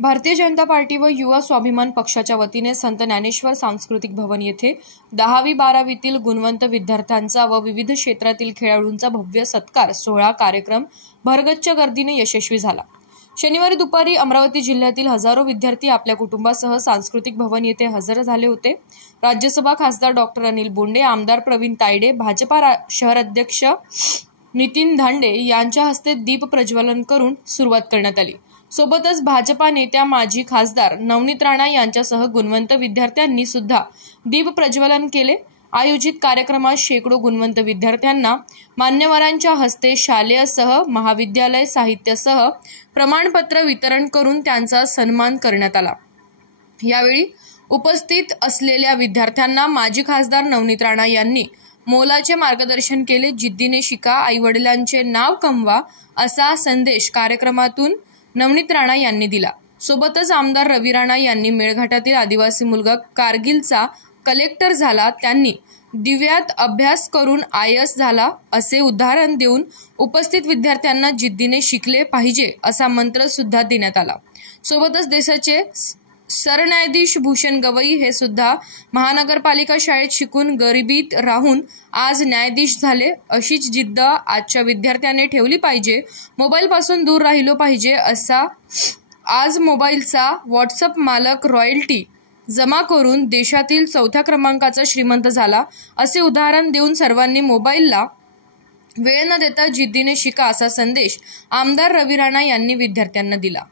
Bharatiya Janata party व युवा स्वाभिमान पक्षाच्या वतीने संत ज्ञानेश्वर सांस्कृतिक भवन येथे 10वी-12वीतील गुणवंत विद्यार्थ्यांचा व विविध क्षेत्रातील खेळाडूंचा भव्य सत्कार सोहळा कार्यक्रम भरगच्च गर्दीने यशस्वी झाला। शनिवारी दुपारी अमरावती जिल्ह्यातील हजारो विद्यार्थी आपल्या कुटुंबासह सांस्कृतिक भवन येथे हजर झाले होते। राज्यसभा खासदार डॉक्टर अनिल बोंडे, आमदार प्रवीण तायडे, भाजपा शहर अध्यक्ष नितीन धांडे यांच्या हस्ते दीप प्रज्वलन करून सुरुवात करण्यात आली। सोबतच भाजपा नेत्या माजी खासदार नवनीत राणा यांच्यासह गुणवंत विद्यार्थ्यांनी सुद्धा दीप प्रज्वलन केले। आयोजित कार्यक्रमात शेकडो गुणवंत विद्यार्थ्यांना मान्यवरांच्या हस्ते शालेयसह महाविद्यालय साहित्यासह प्रमाणपत्र वितरण करून त्यांचा सन्मान करण्यात आला। यावेळी उपस्थित असलेल्या विद्यार्थ्यांना माजी खासदार नवनीत राणा यांनी मोलाचे मार्गदर्शन केले। जिद्दीने शिका, आईवडिलांचे नाव कमवा असा संदेश कार्यक्रमातून नवनीत राणा यांनी दिला। सोबतच आमदार रवी राणा यांनी मेळघाटातील आदिवासी मुलगा कारगिलचा कलेक्टर झाला, त्यांनी दिव्यात अभ्यास करून आयएस झाला असे उदाहरण देऊन उपस्थित विद्यार्थ्यांना जिद्दीने शिकले पाहिजे असा मंत्र सुद्धा देण्यात आला। सोबतच देशाचे सरन्यायाधीश भूषण गवई हे सुद्धा महानगरपालिका शाळेत शिकून गरिबीत राहून आज न्यायाधीश झाले। अशीच जिद्द आजच्या विद्यार्थ्यांनी ठेवली पाहिजे, मोबाईलपासून दूर राहिलो पाहिजे असा आज मोबाईलचा व्हॉट्सअप मालक रॉयल्टी जमा करून देशातील 4थ्या क्रमांकाचा श्रीमंत झाला असे उदाहरण देऊन सर्वांनी मोबाईलला वेळ न देता जिद्दीने शिका असा संदेश आमदार रवी राणा यांनी विद्यार्थ्यांना दिला।